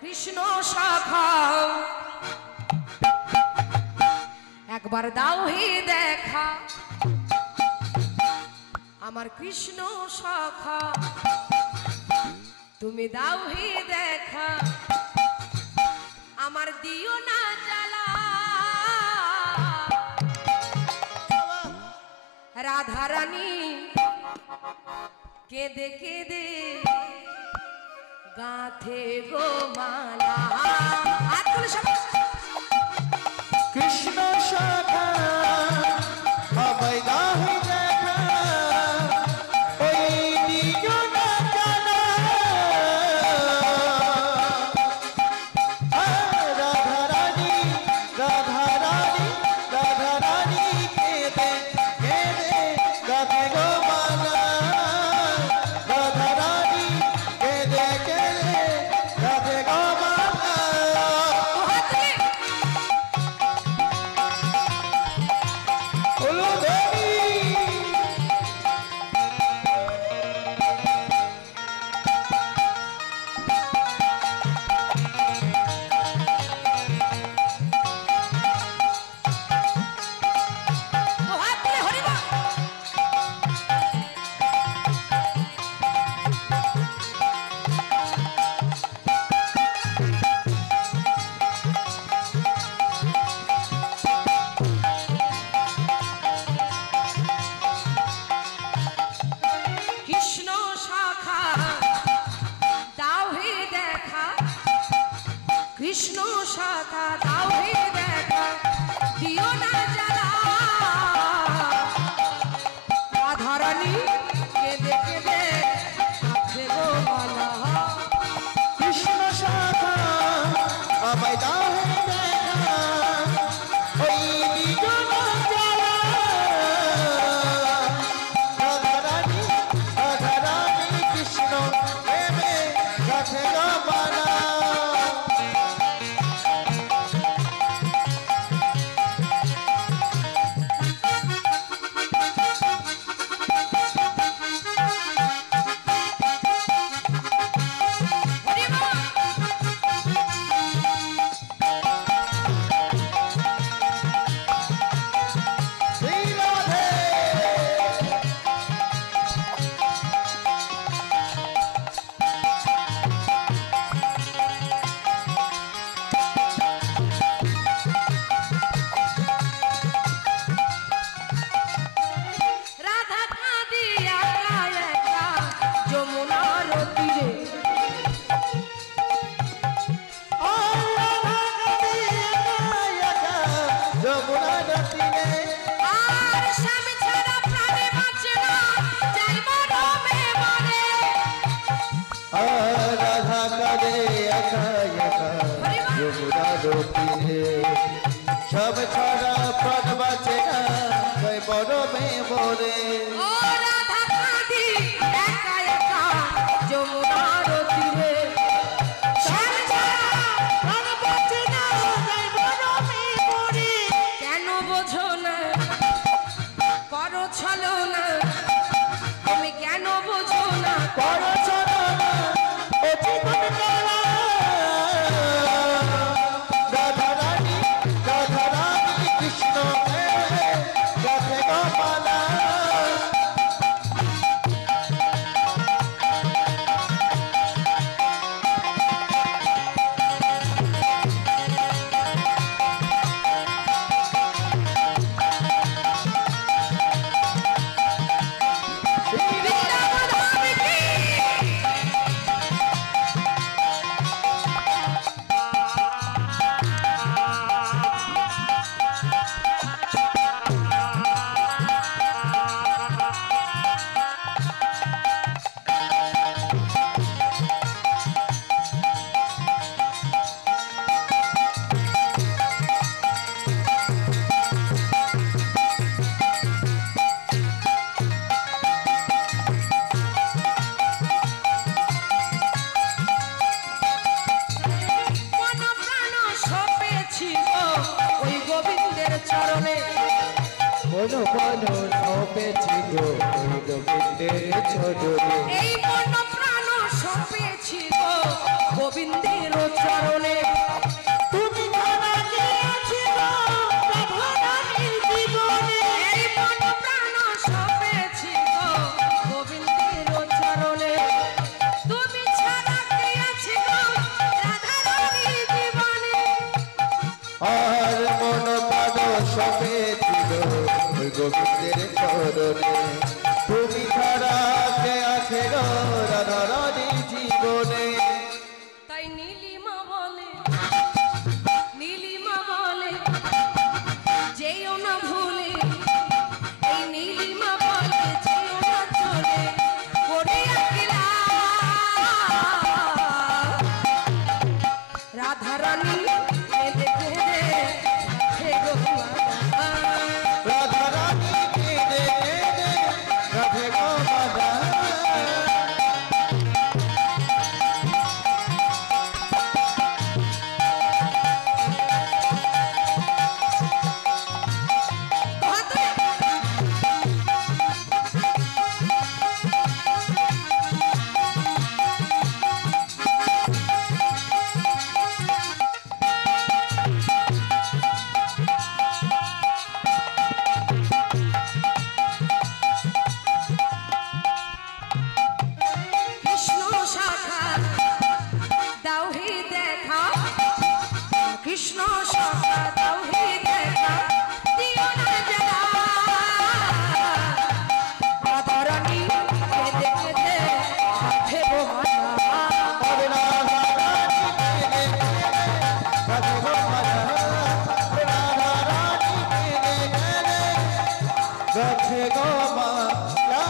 কৃষ্ণ শাখা একবার দাও হে দেখা, আমার কৃষ্ণ শাখা তুমি দাও হে দেখা, আমার দিও না জ্বালা। রাধা রানী কেঁদে কেঁদে গাথে গো মালা। কৃষ্ণ শাখা আমায় দাও দেখা, ওই দিও না জ্বালা। রাধা রানী রাধা রানী রাধা রানী কেঁদে কেঁদে গাথে গো মালা। রাধা রানী কেঁদে কেঁদে গাথে গো মালা। কৃষ্ণ শাখা দাও হে দেখা, দিও না জ্বালা। রাধা রানী কেঁদে কেঁদে গাথে গো মালা। কৃষ্ণ শাখা আমায় দাও হে দেখা, ওই দিও না জ্বালা। রাধা রানী কৃষ্ণ প্রেমে গাথে গো মালা। রাধা কাঁদে একা একা যমুনা তীরে, সব ছড়া প্রাণ বাঁচে না কই বড় মেয়ে মরে। ও রাধা কাঁদি একা একা যমুনার তীরে, সব ছড়া প্রাণ বাঁচে না কই বড় মেয়ে মরে। কেন বোঝো না করো ছলনা, তুমি কেন বোঝো না করো ছলনা ও জীবন কালা। রাধা রানী কৃষ্ণ প্রেমে গাথে গো মালা। মন প্রাণ সপেছি গো ওই গোবিন্দের চরণে। এই মন প্রাণ সপেছি গো গোবিন্দের চরণে তুমি ছাড়া কে আছে গো রাধারানীর জীবনে এই মন প্রাণ সপেছি গো গোবিন্দের চরণে তুমি ছাড়া কে আছে গো রাধারানীর জীবনে আর মন প্রাণ সপেছিল ওই গোবিন্দের চরণে তুমি ছাড়া কে আছে গো রাধারানীর জীবনে তাই নীলিমা বলে যেও না ভুলে এই নীলিমা বলে যেও না চলে করে আকিলা রাধারানী কেঁদে কেঁদে হে গো রাধারানী কেঁদে কেঁদে রাধে গো মাধা কৃষ্ণ শাখা দাও হে দেখা কৃষ্ণ শাখা দাও হে দেখা দিও না জানা রাধারানী কেঁদে কেঁদে কাঁদে বোহানা রাধে রাধারানী কেঁদে কেঁদে রাধে গো মাধা রাধারানী কেঁদে কেঁদে রাধে গো মাধা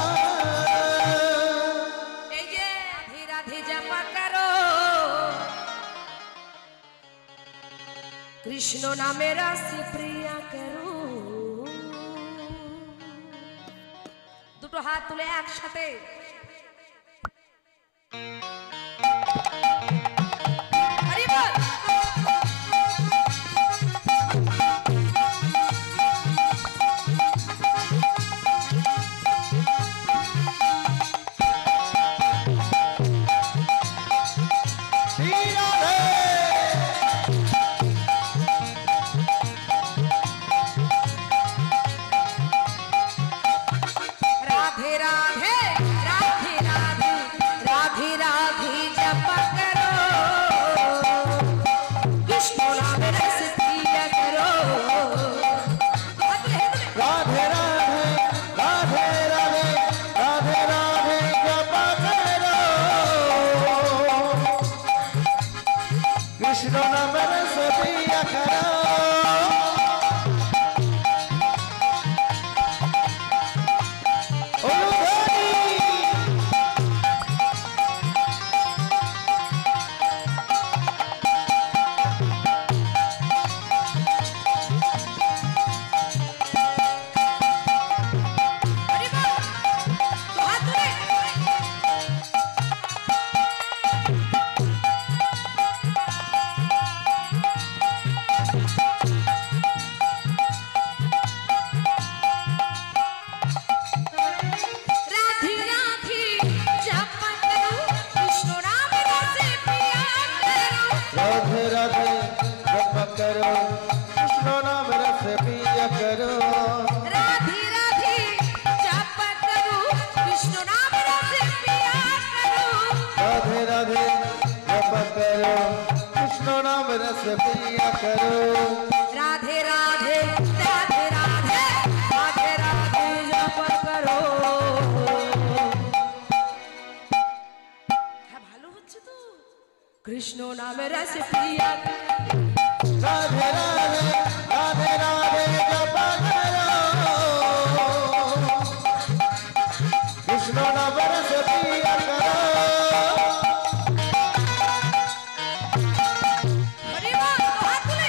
এই যে রাধে রাধে জপা করো কৃষ্ণ নামে রাশি প্রিয়া করো দুটো হাত তুলে একসাথে হরি বল শ্রী রাধে राधे राधे राधे राधे राधे राधे जप करो कृष्ण नाम रस पिया करो राधे राधे राधे राधे राधे राधे जप करो कृष्ण नाम रस पिया करो हरि बोल तो हाथ धरे राधे राधे जप करो कृष्ण नाम रस पिया करो राधे राधे जप करो कृष्ण नाम रस पिया करो राधे राधे जप करो कृष्ण नाम रस पिया करो राधे राधे जप करो कृष्ण नाम रस पिया करो राधे राधे राधे राधे राधे राधे जप करो হ্যাঁ ভালো হচ্ছে তো কৃষ্ণ নামে রস পিয়া राधे राधे राधे राधे जप करो कृष्ण नाम रस पिया करो হরি বল হাত তুলে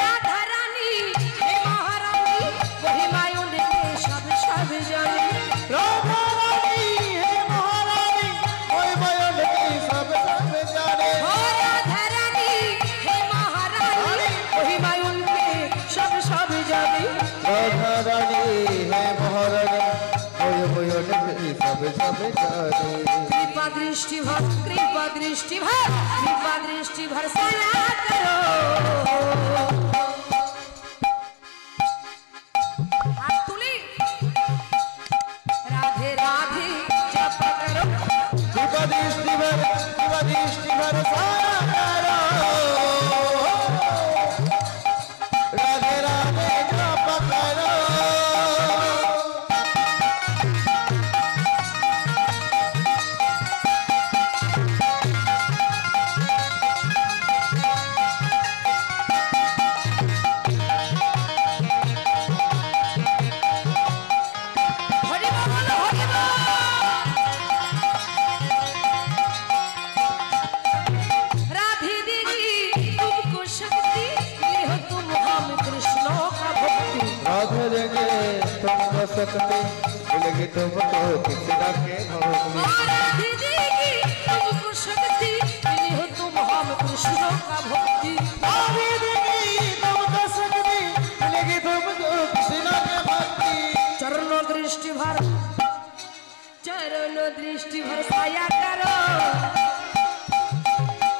রাধা রানী হে মহারানী মহিমায়ুন সব সব জানি राधा रानी हे महारानी कोई मयन की सब सब दृष्टि भर कृपा दृष्टि भरसाया करो हाथ तुली राधे राधे जप करो कृपा दृष्टि भरसाया करो राधे राधे जप करो सकते मिलेगी तुमको किसी ना के भक्ति राधे देगी तुमको शक्ति मिली हो तुम हम कृष्ण का भक्ति राधे देगी तुमको शक्ति मिलेगी तुमको किसी ना के भक्ति चरण दृष्टि भरसाया करो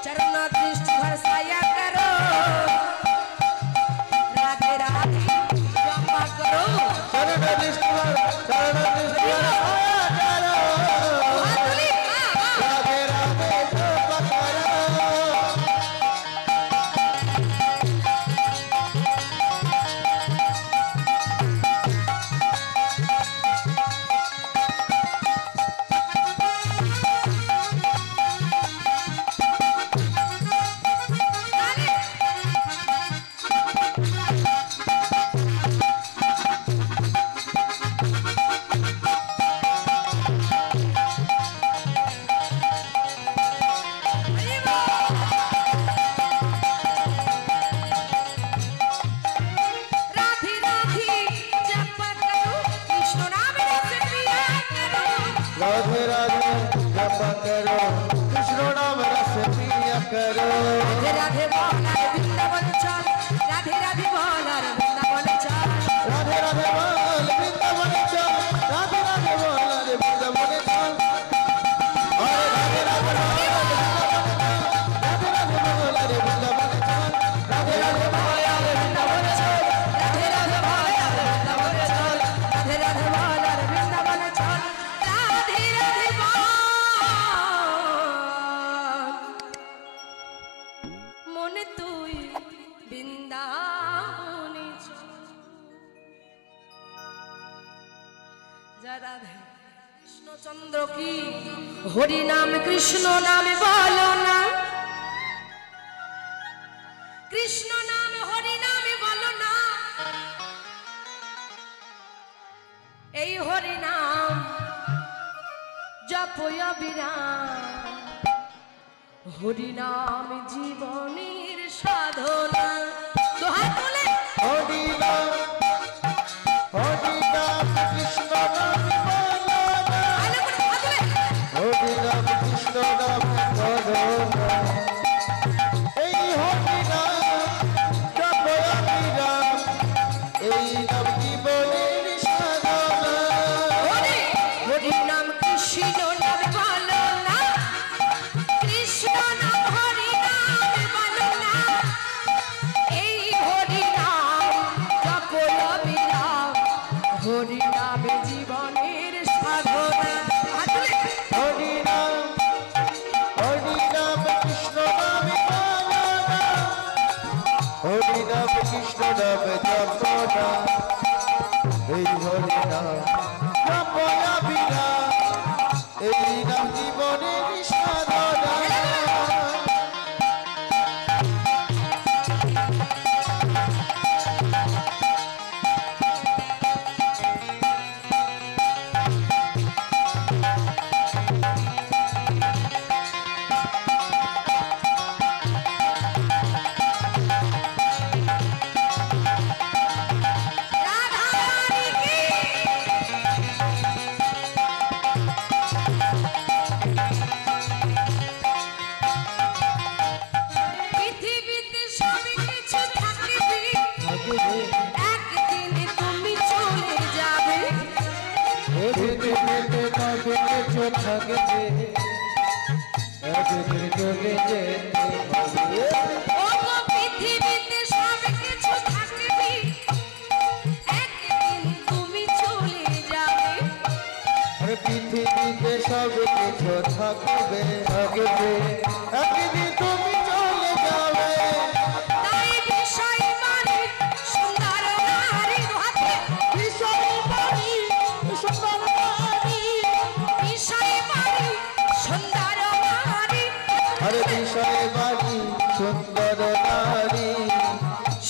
चरण दृष्टि भरसाया करो राधे राधे जपा करो चरण दृष्टि भरसाया करो राधे राधे जप करो राधे राधे जप करो कृष्ण नाम रस पिया करो राधे राधे बोला रे वृंदावन चल राधे राधे बोला रे वृंदावन चल राधे राधे बोल वृंदावन चल राधे राधे बोल रे वृंदावन चल अरे राधे राधे बोल राधे राधे बोल रे वृंदावन चल राधे राधे बोल रे वृंदावन चल राधे राधे बोला रे वृंदावन चल राधे राधे बोला रे वृंदावन चल राधे राधे बोल मन तुई বৃন্দাবনে জয় রাধে কৃষ্ণচন্দ্র কি হরি নাম কৃষ্ণ নামে বলো না কৃষ্ণ নামে হরি নামে বলো না এই হরি নাম জপয় বিরাম হরি নাম জীবনের সাধনা দোহাই তোলে हरि नाम कृष्ण नाम बोलो ना আলে করে হাত তোলে हरि नाम कृष्ण नाम बोलो ना এই হরি নাম জপ হরি নাম এই নাম জীবনের সাধনা হরি হরি নাম কৃষ্ণ নামে বলো না কৃষ্ণ নাম হরি নামে বলো না এই হরি নাম জপয় বিরাম হরি নামে জীবনের সাধনা হাত তোলে হরি নাম কৃষ্ণ নাম बोलो ना হরি নাম কৃষ্ণ নাম জপ না এই হরি নাম জপ বিরাম এই নাম জীবনের সাধনা রাধা রানী কি পৃথিবীতে সব কিছু থাকবে একদিন তুমি চলে যাবে একদিন চলে যেতে হবে। ওগো পৃথিবীতে সব কিছু থাকবে, একদিন তুমি চলে যাবে। আরে পৃথিবীতে সব কিছু থাকবে, একদিন তুমি চলে যাবে। তাই বিষয় মানে সুন্দর নারী হাতে, বিষয় বাড়ি সুন্দর নারী, বিষয় মানে সুন্দর নারী, আরে বিষয় বাড়ি সুন্দর নারী।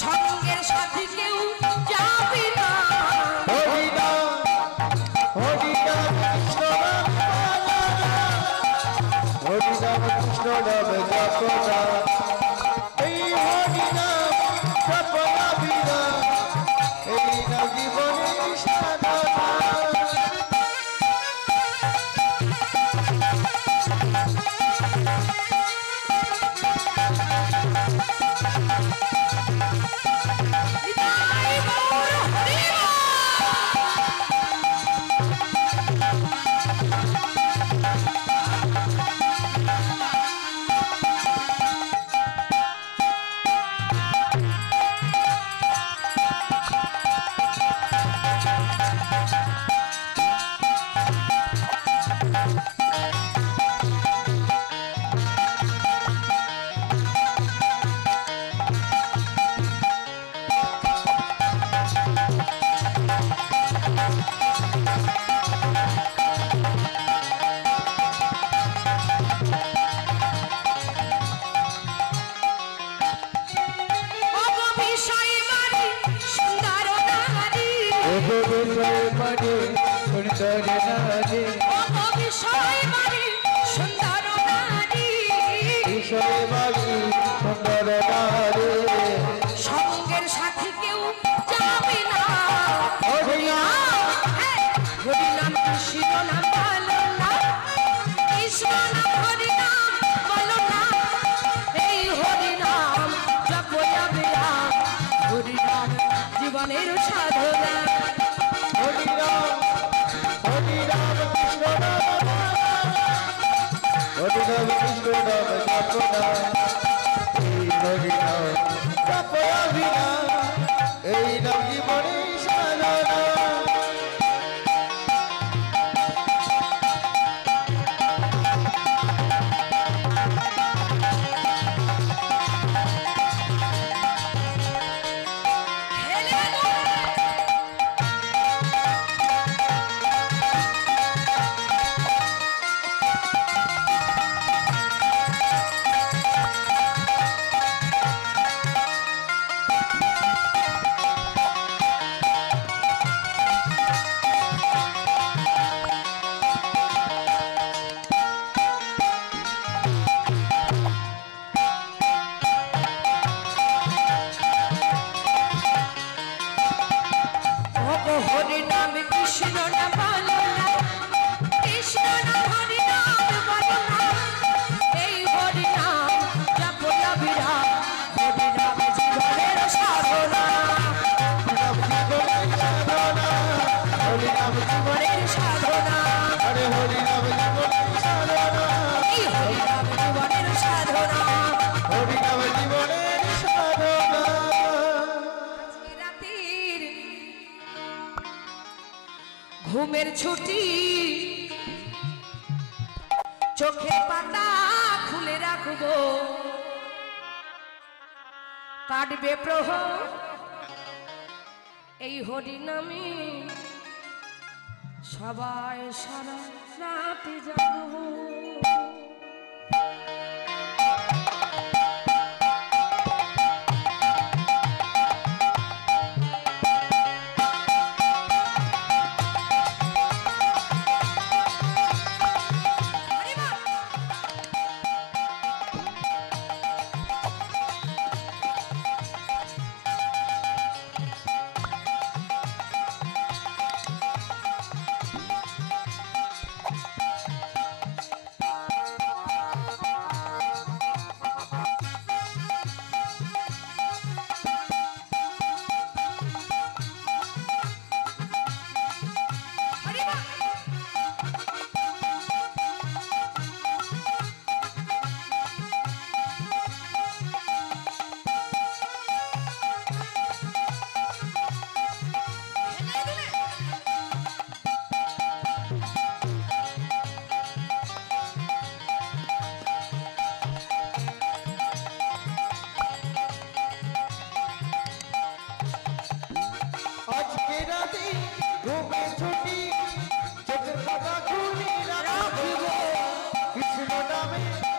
সঙ্গের সাথে কেউ যাবে না। হরিনাম হরিনাম কৃষ্ণ নাম পালা, হরিনাম কৃষ্ণ নাম জপনা, এই হরিনাম জপনা বিনা, এই নাম জীবনের সাধনা। নিতাই গৌর হরি ওগো বিষয় মানে সুন্দর নারী, ওগো বিষয় বাড়ি সুন্দর নারী, ওগো বিষয় মানে সুন্দর নারী, বিষয় বাড়ি সুন্দর নারী। সঙ্গের সাথে কেউ যাবে না। হরিনাম হ্যাঁ, হরিনাম কৃষ্ণ নাম বলো না, কৃষ্ণ নাম হরিনাম বলো না, এই হরিনাম জপ যাবে না। হরিনাম জীবনের সাধনা, হরিনাম হরিনাম কৃষ্ণ নাম পালা, হরিনাম কৃষ্ণ নাম জপনা, এই হরিনাম জপনা বিনা, এই নাম জীবনের সাধনা। হেলে না। ওগো হরিনাম কৃষ্ণ নাম বলো না, কৃষ্ণ নাম হরিনাম বলো না, এই হরিনাম জপ যাবে না। হরিনাম জীবনের সাধনা, হরিনাম জীবনের সাধনা, হরিনাম জীবনের সাধনা, আরে হরিনাম জীবনের সাধনা, এই হরিনাম জীবনের সাধনা। হরিনাম জীবনের সাধনা। আজকে রাতের ঘুমের ছুটি, চোখের পাতা খুলে রাখবো, কাটবে প্রহর এই হরিনামে, সবাই সারা রাত জাগবো।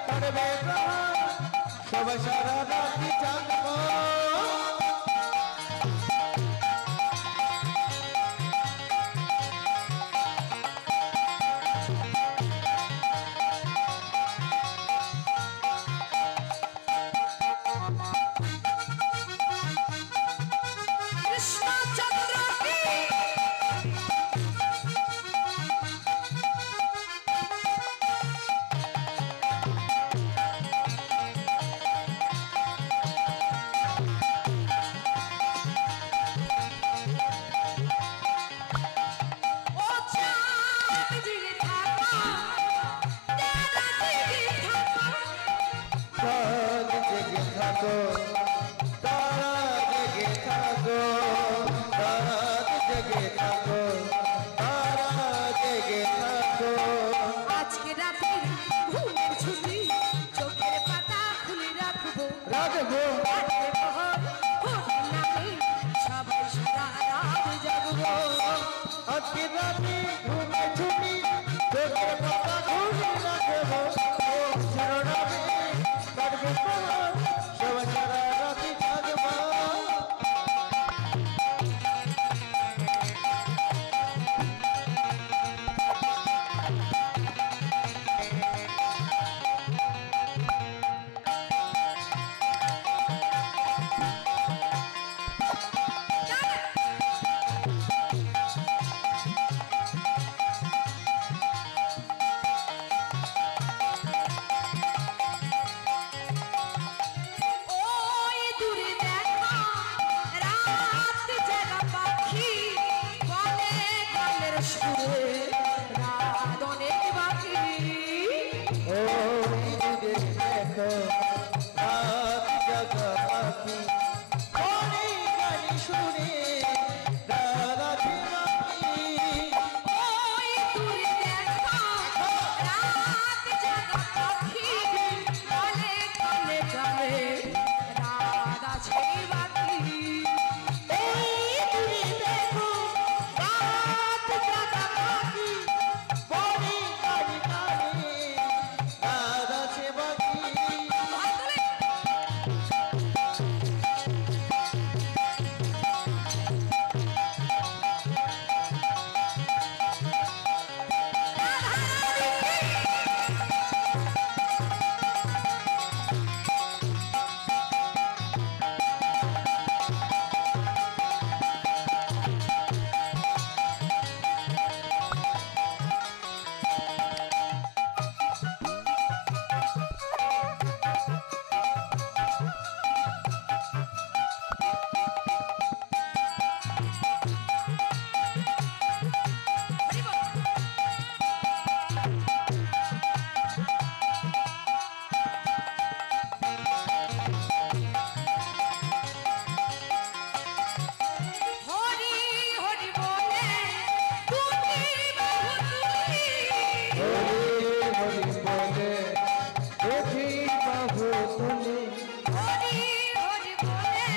কাটবে প্রহার সবাই সারা রাতি জাগবো কৃষ্ণচন্দ্র কি ও চাঁদ জেগে থাকো তারা জেগে থাকো রাত জেগে থাকো তারা জেগে থাকো রাত জেগে থাকো তারা জেগে থাকো আজকে রাতের ঘুমের ছুটি চোখের পাতা খুলে রাখবো রাখবো রাতে প্রহর হরির নামে সবাই সারা রাত জাগবো আজকে রাতে ঘুমে ছুটি চোখের পাতা খুলে রাখবো ও শিরোনামে কাটবে প্রহার সবাই সারা রাতি জাগবো ওই দূরে দেখা রাত জাগা পাখি বলে গানের সুরে রাত অনেক বাকি ওই দূরে দেখো রাত জাগা পাখি ওরে গান শুনে রাধা বাকি ওই দূরে দেখা রাত জাগা পাখি বলে গানে গানে রাত আছে বাকি এই দূরে দেখো রাত জাগা পাখি ওরে গান গানে রাধা সে বাকি হরি হরি বলে দুটি বাহু তুলি হরি হরি বলে দেখি বাহু তুলে হরি হরি বলে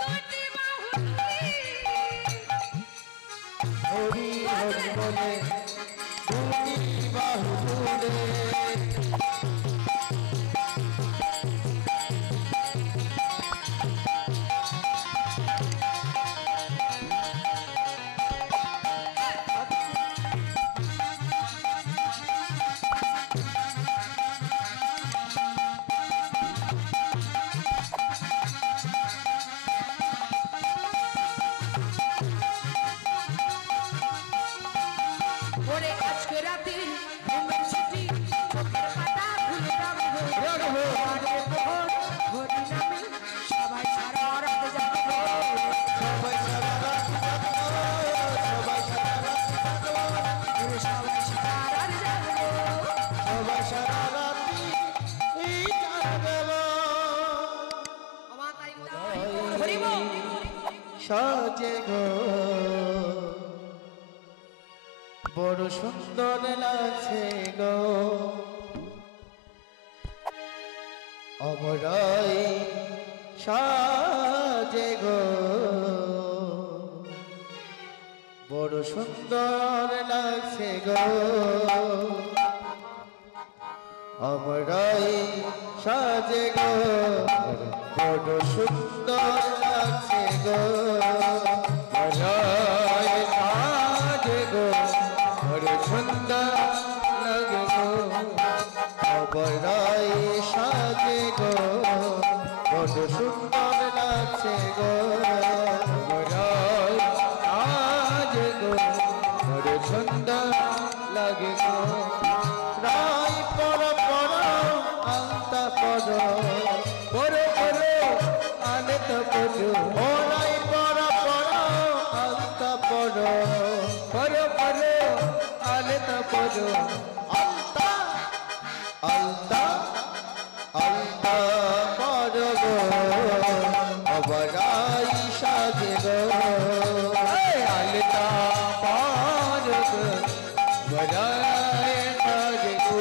দুটি বাহু তুলি হরি হরি বলে দুটি বাহু তুলে ওরে আজকে রাতে ঘুমের ছুটি চোখের পাতা খুলে রাখবো রাখবো। রাতে প্রহর হরি নামে সবাই সারা রাত জাগবো সবাই সারা রাত জাগবো সবাই সারা রাত জাগবো সবাই সারা রাত জাগবো সবাই সারা রাতি জাগবো আমার তাই হরি বল সাজে গো বড় সুন্দর লাগছে গো অমরাই সাজে গো বড় সুন্দর লাগছে গো আমরাই সাজে গো বড় সুন্দর লাগছে গো আমরাই সাজে গো বড় সুন্দর লাগে গো আমরাই সাজে গো বড় সুন্দর লাগছে গো আমরাই সাজে গো বড় সুন্দর লাগে গো রাই পর পর আলতা পর পর পর আলতা পর ও রাই পর পর আলতা পর পর পর আলতা পর আলতা আলতা আলতা পর গো অবরাই সাজে গো আলতা পর গো অবরাই সাজে গো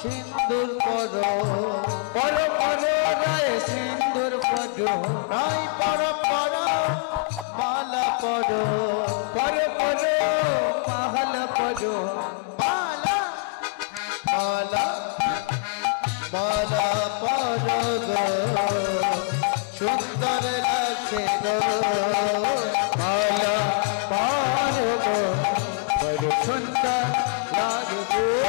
সিন্দুর পর পর পর রায় সিন্দুর পর রায় পর পর মালা পর পর পর মালা পর মালা মালা মালা পর গো সুন্দর লাগছে গো মালা পর গো বড় সুন্দর লাগে গো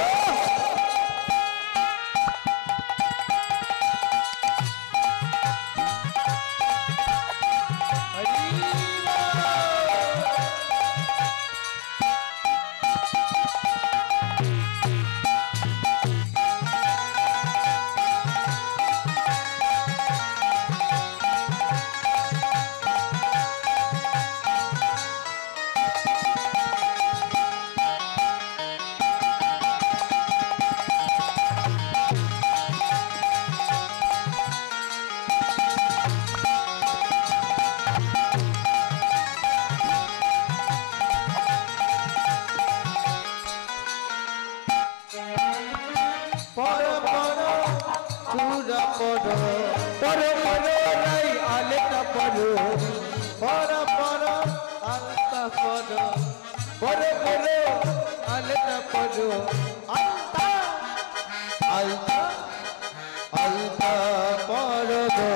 পর পর চূড়া পর পর পর রাই আলতা পর পর পর আলতা পর পর পর আলতা পর আলতা আলতা আলতা পর গো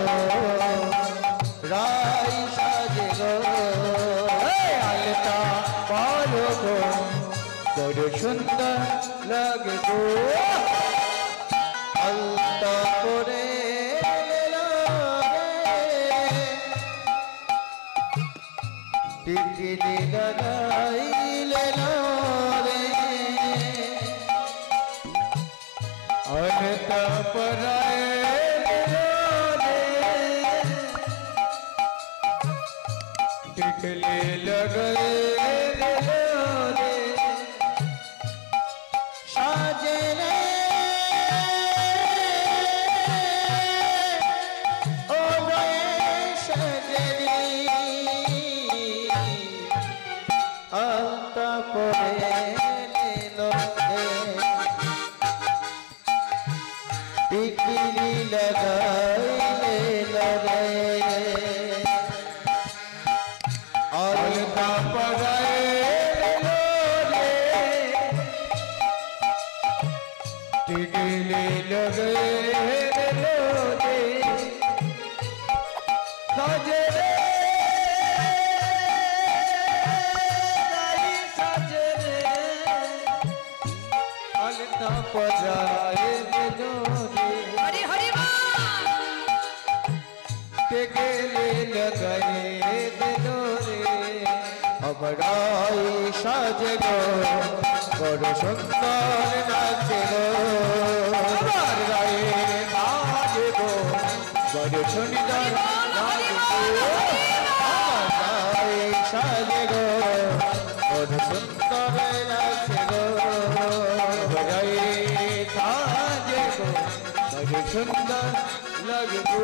রাই সাজে গো আলতা পর গো বড় সুন্দর লাগে গো আলতা পরে টিকলি লাগাইলে রে আলতা পরায় রে টিকলি লাগাইলে রে সাজে রে ও গয়ে সাজে রে আলতা পরে লো রে টিকলি লাগাইলে রে আলতা পরায় टिकली लगे रे साजे रे साजे रे अलता पजाए रे हरि हरि बोल टिकली लगे रे अबराई साजे गो बड़ सुंदर नाचे गो আমার গায়ে নাচে গো বড় সুন্দর নাচে গো আমার গায়ে সাজে গো বড় সুন্দর নাচে গো বড়াই বড় সুন্দর লাগে গো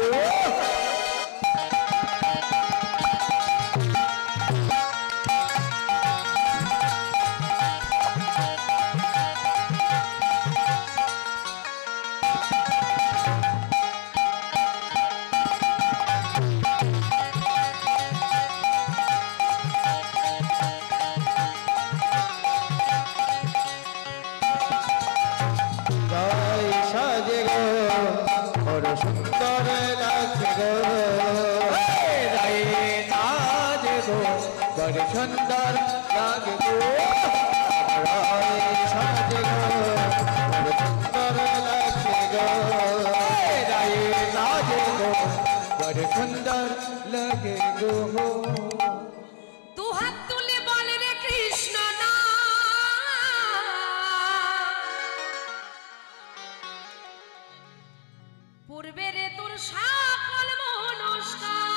সুন্দর লাগছে গো রায়ে সাজে গো বড় সুন্দর লাগে গো রায়ে সাজে গো বড় সুন্দর লাগছে গো রায়ে সাজে গো বড় সুন্দর লাগে গো দু হাত তুলে বলে রে কৃষ্ণ না পূর্বে রে তোর সকল মনস্কার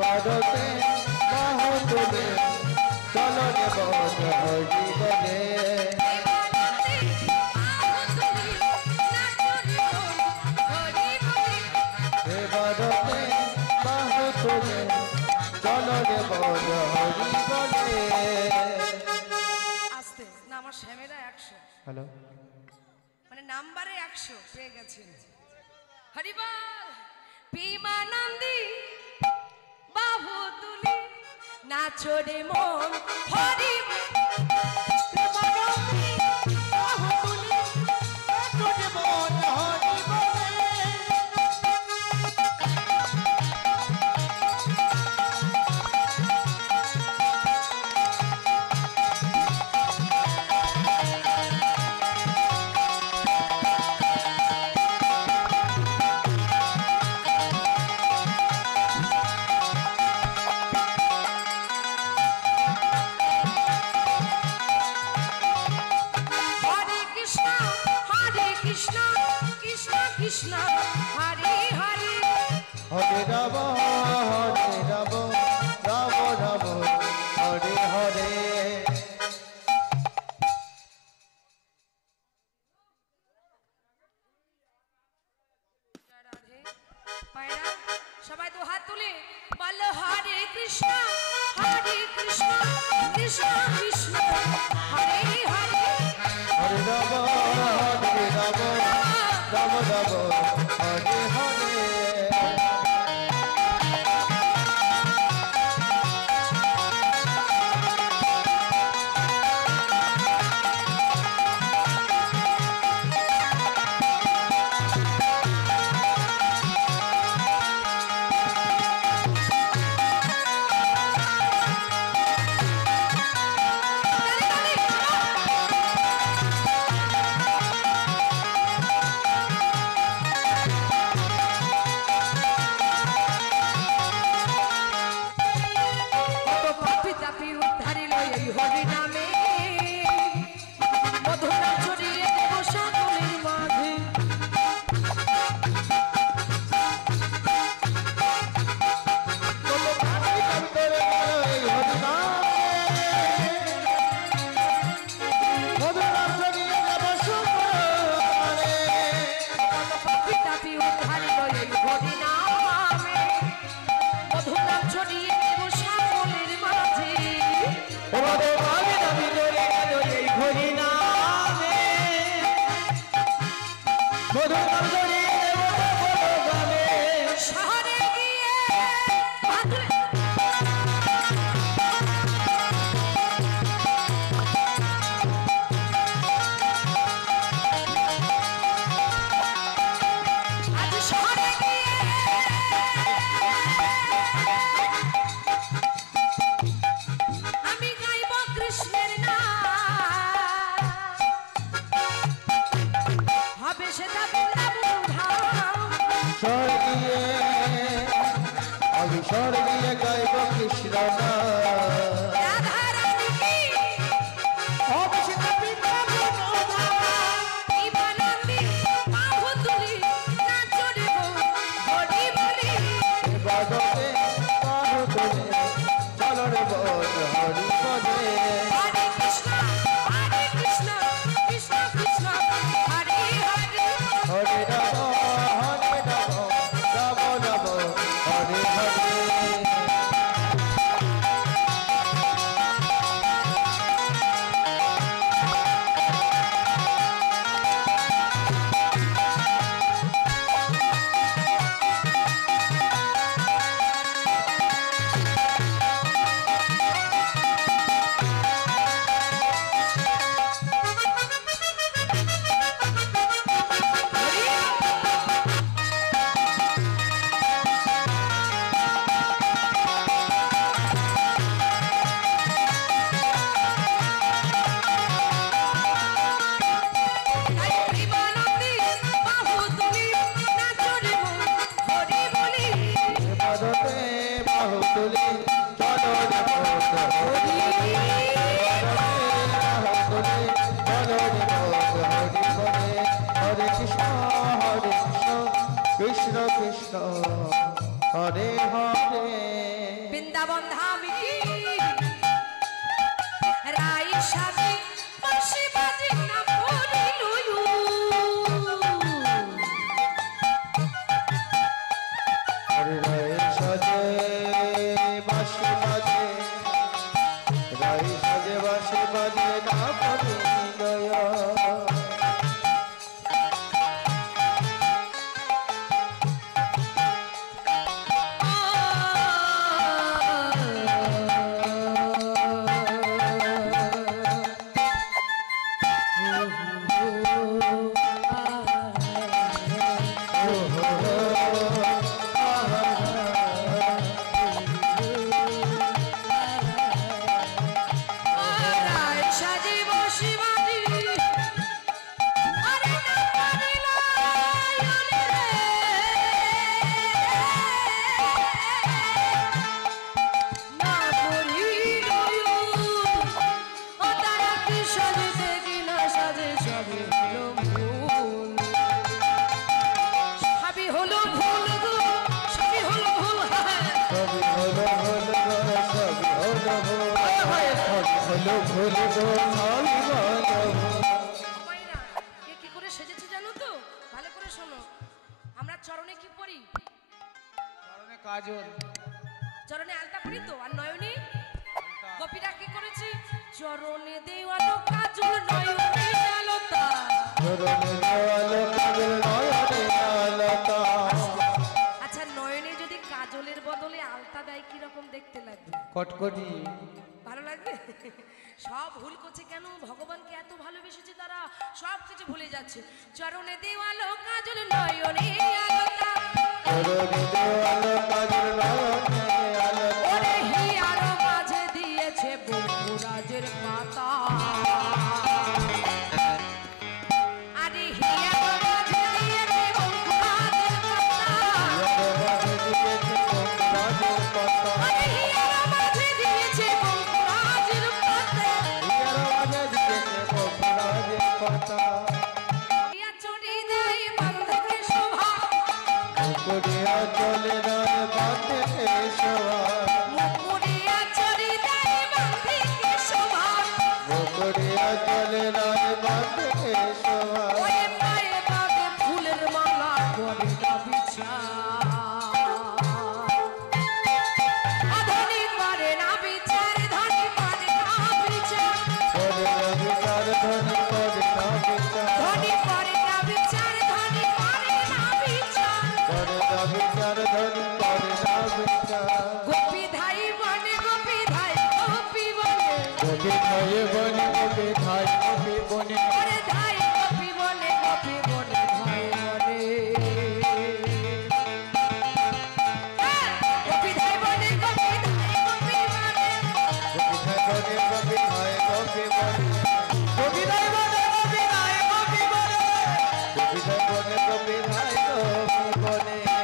বাদতে বাহুতে চলো রে বড় হরি বলে বাদতে বাহুতে চলো রে বড় হরি বলে আস্তে না আমার শ্যামেরা 100 হ্যালো মানে নাম্বারে 100 পেয়ে গেছেন হরিবল প্রেমানন্দী বাহু তুলি নাচো রে মন হরি প্রেমানন্দী বাহু তুলি নাচো রে মন হরি কৃষ্ণ হরে হরে হরে রাম রাম রাম হরে হরে পায়রা সবাই দু হাত তুলে বলো হরে কৃষ্ণ কৃষ্ণ কৃষ্ণ হরে হরে হরে রাম রাম রাম হরে হরে হরি নামে স্বর্গীয় আমি স্বর্গীয় গাইব কৃষ্ণ রাধা রানী কি অভিষেক বৃন্দাবন জীবনন্দী বাহু তুলি নাচরে হরি বলি বাদতে বাহু তোলে চলন বল হরি বলে হরে কৃষ্ণ কৃষ্ণ কৃষ্ণ হরে হরে হরে রাম রাম রাম হরে হরে জীবনন্দী বাহু তুলি নাচরে হরি বলি বাদতে বাহু তোলে চলন বল হরি হরে কৃষ্ণ কৃষ্ণ কৃষ্ণ হরে হরে বৃন্দাবন ধাম কি রাই সাজি বাঁশি বাজি না পড়িল হরে রায় সাজে বাঁশি বাজে রায় সাজে বাঁশি বাজে না পড়ে দয়া রাই সাজি বাঁশি বাজি আরে না পড়িল রে না পড়িল ও তারা কি সাজে কি না সাজে সবই হলো ভুল সবই হলো ভুল গো সবই হলো ভুল সবই হলো ভুল গো সবই হলো ভুল হলো ভুল গো সবই হলো ভুল মাইরা কে কি করে সেজেছে জানো তো ভালো করে শোনো আমরা চরণে কি পরি কাজল চরণে আলতা পরি তো আর নয়নে গোপীরা কি করেছে চরণে দেওয়ালো কাজল নয়নে আলতা চরণে দেওয়ালো কাজল নয়নে আলতা আচ্ছা নয়নে যদি কাজলের বদলে আলতা দেয় কি রকম দেখতে লাগবে কটকটি ভালো লাগবে সব ভুল করছে কেন ভগবানকে এত ভালোবেসেছে তারা সব কিছু ভুলে যাচ্ছে চরণে দেওয়ালো কাজল নয়নে আলতা চরণে দেওয়ালো কাজল নয়নে আলতা ওরে হিয়ার মাঝে দিয়েছে বন্ধুরাজের পাতা আরে হিয়ার মাঝে দিয়েছে বন্ধুরাজের পাতা আরে হিয়ার মাঝে দিয়েছে বন্ধুরাজের পাতা হিয়া চড়ি দেয় বান্ধকে শোভা করিয়া চলে নয় বাঁধে শোভা মুকুরিয়া চড়ি দেয় বান্ধকে শোভা করিয়া চলে নয় বাঁধে শোভা ওরে পায়ে পাবে ফুলের মালা করে না বিছা ধনী করে না বিচার ধনী করে না বিচার করে বিচার ধনী করে না বিচার ধনী করে না বিচার ধনী করে না বিচার করে বিচার ধনী করে না বিচার গোপী ধাই বনে গোপী ধাই গোপী বনে গোপী ধায়ে বনে গোপী ধাই গোপী বনে ওরে ধাই গোপী বনে গোপী বনে ধাই বনে গোপী ধাই বনে গোপী ধাই গোপী বনে গোপী ধায় গোপী ধায় গোপী বনে গোপী ধায় বনে গোপী ধায় গোপী বনে গোপী ধায় বনে গোপী ধায় গোপী বনে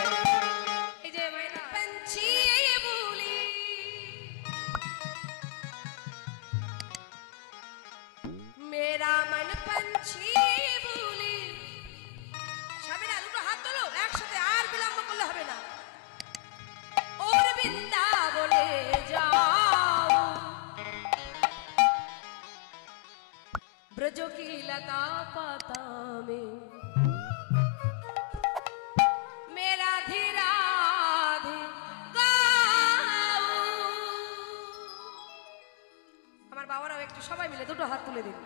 लता पता में मेरा धीरा আমার বাবারাও একটু সবাই মিলে দুটো হাত তুলে দিন।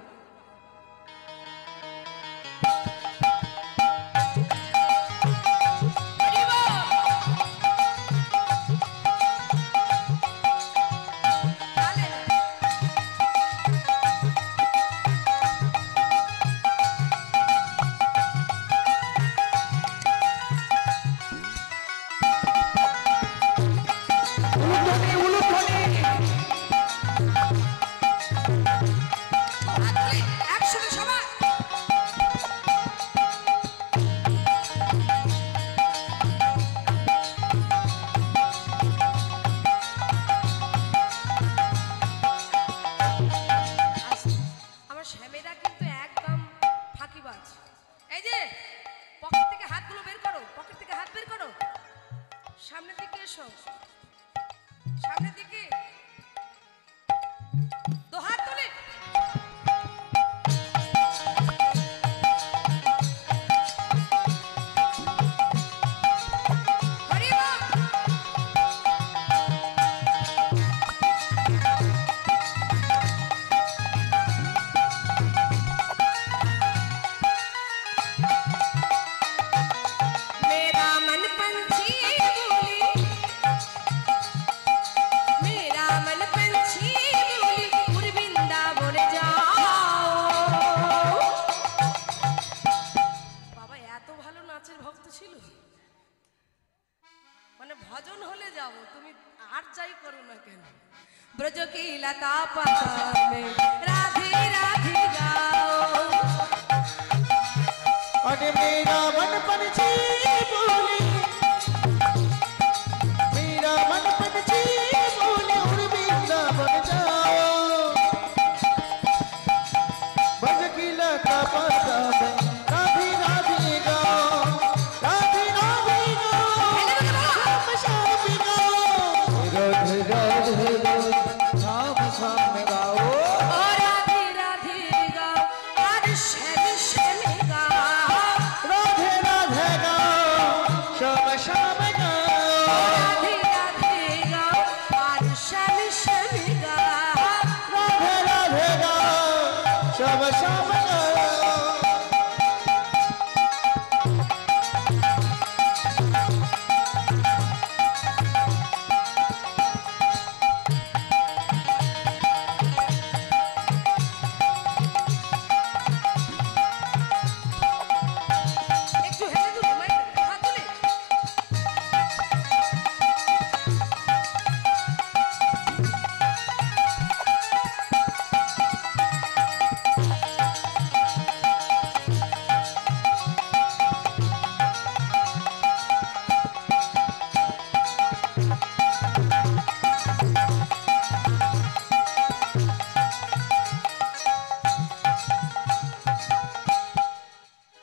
সামনের দিকে এসো, সামনের দিকে দু হাত তুলে ভজন হলে যাব, তুমি আর যাই করো না কেন। ব্রজ কি লতা পাতা মে রাধে রাধে গাও, अरे मेरा मन पंछी बोले, मेरा मन पंछी बोले उड़ वृंदावन जाओ, ब्रज की लता पता में राधे राधे गाओ, राधे राधे गाओ, श्याम श्याम गाओ, राधे राधे गाओ, श्याम श्याम गाओ, राधे राधे गाओ और श्याम श्याम गाओ, राधे राधे गाओ, श्याम श्याम गाओ, राधे राधे गाओ और श्याम श्याम गाओ, राधे राधे गाओ, श्याम श्याम गाओ। একটু হেলে দুটো হাত তুলে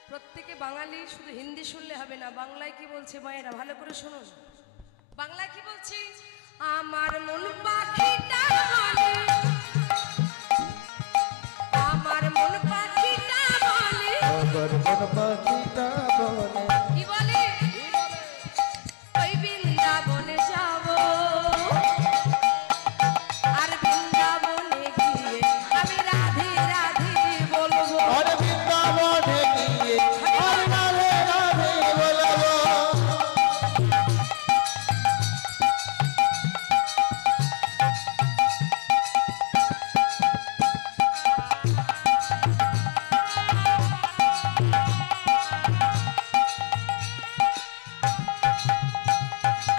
প্রত্যেকে বাঙালি, শুধু হিন্দি শুনলে হবে না, বাংলায় কি বলছে মায়েরা ভালো করে শুনুন। বাংলায় কি বলছি? আমার মন পাখিটা বলে, আমার মন পাখিটা বলে, अगर मन पाखीटा बोले, কি বলে? ওই বৃন্দাবনে যাব, আর বৃন্দাবনে গিয়ে আমি রাধে রাধে বলবো, और वृंदावन किए, और राधे राधे बोलबो,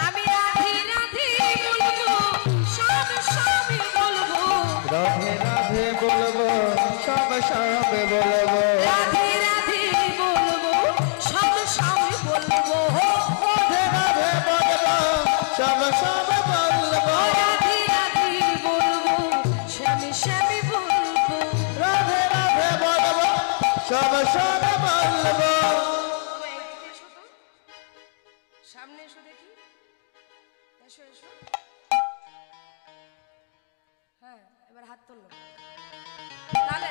আমি রাধে রাধে বলবো, সব সবই বলবো, राधे राधे बोलबो, श्याम श्याम बोलबो, রাধে রাধে বলবো, সব সবই বলবো, राधे राधे बोलबो, श्याम श्याम बोलबो, রাধে রাধে বলবো, শ্যামে শ্যামে বলবো। राधे राधे बोलबो, श्याम श्याम बोलबो। তবে এইদিকে এসো তো, সামনে এসো দেখি, এসো এসো, হ্যাঁ এবার হাত তুললো তাহলে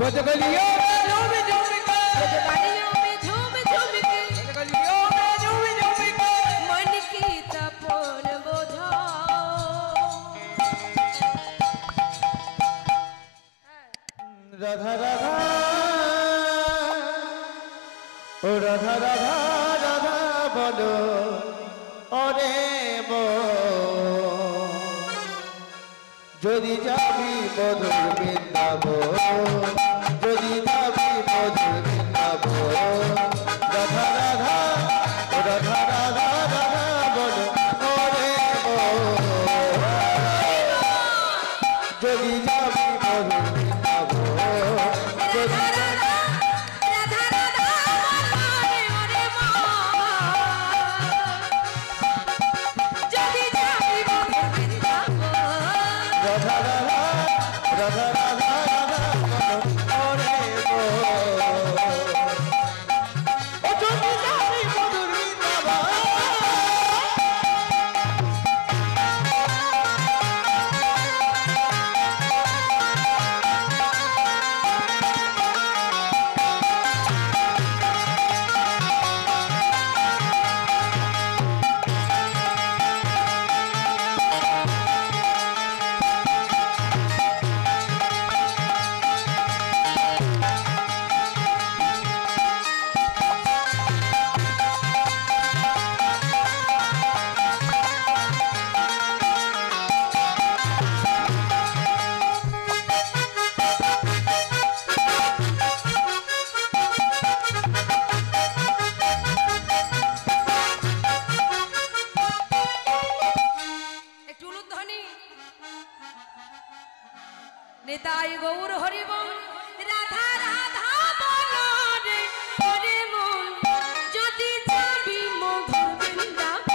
गजगलियों में झूम झूम के गजबानियों में झूम झूम के गजगलियों में झूम झूम के मन की तपोर बोझाओ। राधा राधा ओ राधा राधा राधा बोलो ओरे मो যদি যাবি মধুর বৃন্দাবন যদি যাবি মধুর বৃন্দাবন রাধা রাধা ও রাধা রাধা রাধা বলো ওরে মন যদি যাবি মধুর বৃন্দাবন যদি রাধা রাধা বলারে ওরে মা যদি যাবি মধুর বৃন্দাবন রাধা রাধা রাধা রাধা রাধা বলো ওরে মন ও যদি যাবি মধুর বৃন্দাবন একটু উলুধ্বনি। নিতাই গৌর হরি বল রাধা রাধা বলো রে ওরে মন যদি যাবি মধুর বৃন্দাবন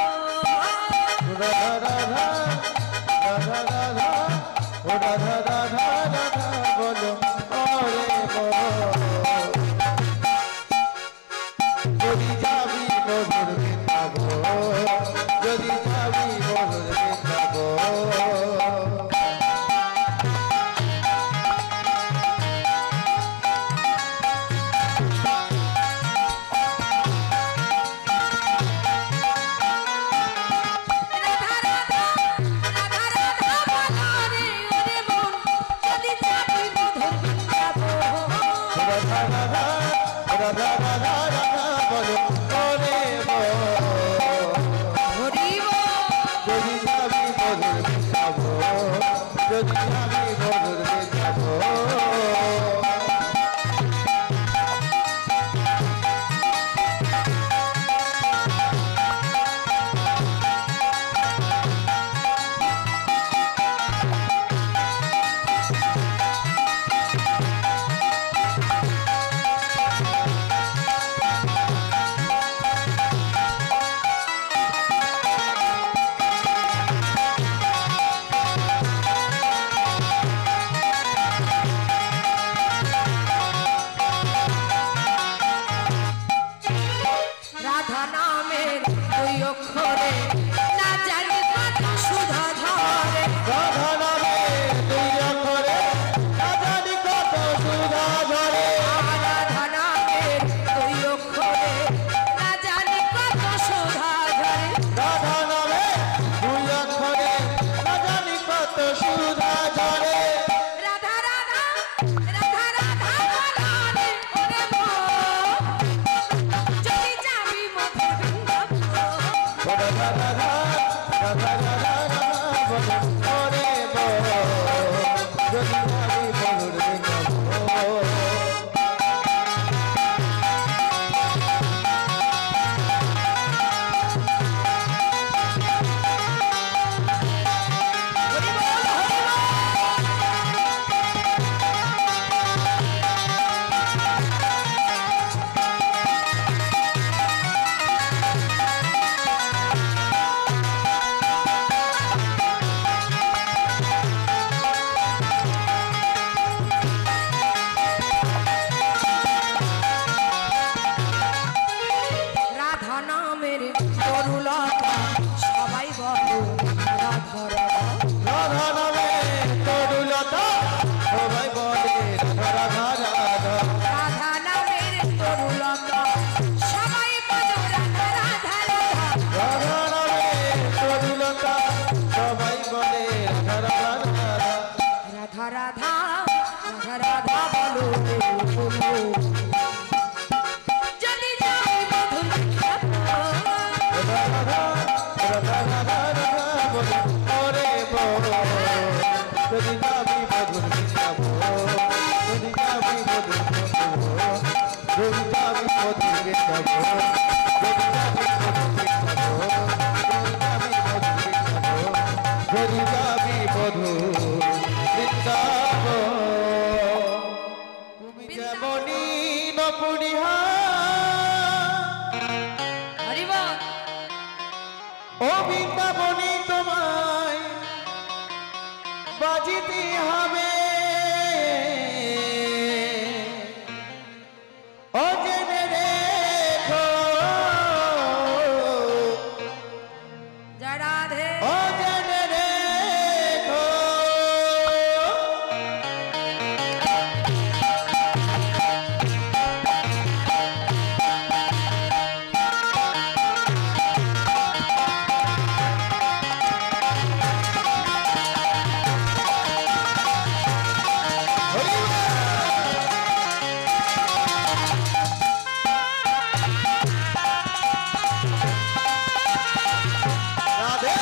রাধা রাধা রাধা রাধা ও রাধা রাধা রাধা বলো ওরে মন যদি যাবি মধুর বৃন্দাবন যদি যাবি মধুর বৃন্দাবন রাধা রাধা রাধা রাধা বলো রে ওরে মন যদি যাবি মধুর বৃন্দাবন রাধা রাধা রাধা রাধা রাধা বলো ওরে মন হরি বল যদি যাবি মধুর বৃন্দাবন যদি যাবি মধুর বৃন্দাবন রাধা নামের ওই অক্ষরে না জানি কত সুধা ঝরে রাধা নামে দুই অক্ষরে না জানি কত সুধা ঝরে রাধা নামের ওই অক্ষরে না জানি কত সুধা ঝরে রাধা নামে দুই অক্ষরে না জানি কত সুধা ঝরে রাধা রাধা রাধা রাধা বলারে ওরে মন যদি যাবি মধুর বৃন্দাবন রাধা রাধা রাধা রাধা রাধা বলো ওরে মন যদি যাবি মধুর বৃন্দাবন হরি বল হরি বল রাধা রাধা বলো যদি যাই মধুর বৃন্দাবন। তুমি যেমনি নপুরিহা হরি বল। ও বৃন্দাবনী তোমায় বাজিতে হবে ও জেনে রেখো জয় রাধে। ও জেনে রেখো রাধে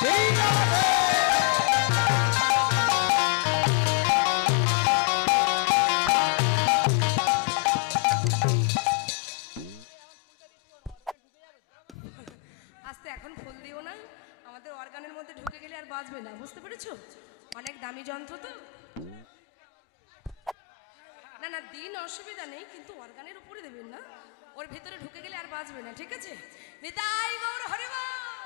সেই রাধে আস্তে এখন ফুল দিও না, আমাদের অর্গানের মধ্যে ঢুকে গেলে আর বাজবে না, বুঝতে পেরেছো? অনেক দামি যন্ত্র তো। না না দিন অসুবিধা নেই, কিন্তু অর্গানের উপরে দেবেন না, ওর ভিতরে ঢুকে গেলে আর বাজবে না, ঠিক আছে? নিতাই গৌর হরি বল।